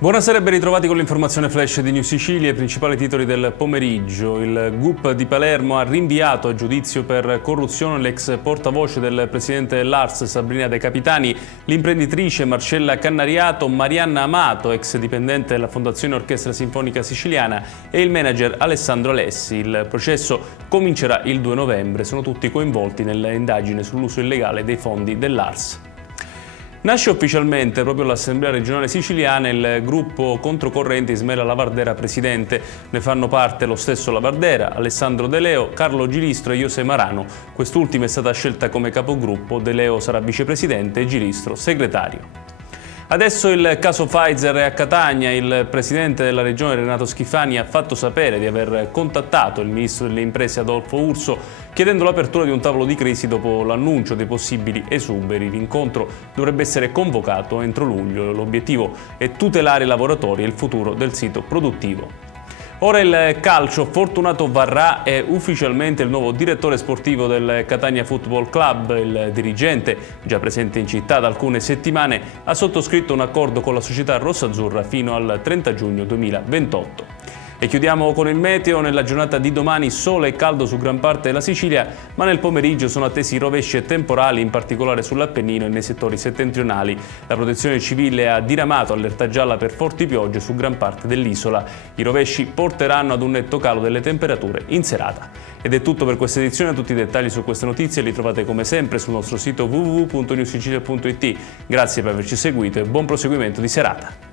Buonasera e ben ritrovati con l'informazione flash di New Sicilia. I principali titoli del pomeriggio. Il GUP di Palermo ha rinviato a giudizio per corruzione l'ex portavoce del presidente dell'ARS Sabrina De Capitani, l'imprenditrice Marcella Cannariato, Marianna Amato, ex dipendente della Fondazione Orchestra Sinfonica Siciliana, e il manager Alessandro Alessi. Il processo comincerà il 2 novembre. Sono tutti coinvolti nelle indagini sull'uso illegale dei fondi dell'ARS. Nasce ufficialmente proprio all'Assemblea regionale siciliana il gruppo controcorrente Ismaela Lavardera presidente. Ne fanno parte lo stesso Lavardera, Alessandro De Leo, Carlo Gilistro e José Marano. Quest'ultima è stata scelta come capogruppo, De Leo sarà vicepresidente e Gilistro segretario. Adesso il caso Pfizer è a Catania. Il presidente della regione Renato Schifani ha fatto sapere di aver contattato il ministro delle imprese Adolfo Urso chiedendo l'apertura di un tavolo di crisi dopo l'annuncio dei possibili esuberi. L'incontro dovrebbe essere convocato entro luglio. L'obiettivo è tutelare i lavoratori e il futuro del sito produttivo. Ora il calcio. Fortunato Varrà è ufficialmente il nuovo direttore sportivo del Catania Football Club. Il dirigente, già presente in città da alcune settimane, ha sottoscritto un accordo con la società rossazzurra fino al 30 giugno 2028. E chiudiamo con il meteo. Nella giornata di domani sole e caldo su gran parte della Sicilia, ma nel pomeriggio sono attesi rovesci e temporali, in particolare sull'Appennino e nei settori settentrionali. La Protezione Civile ha diramato allerta gialla per forti piogge su gran parte dell'isola. I rovesci porteranno ad un netto calo delle temperature in serata. Ed è tutto per questa edizione. Tutti i dettagli su queste notizie li trovate come sempre sul nostro sito www.newsicilia.it. Grazie per averci seguito e buon proseguimento di serata.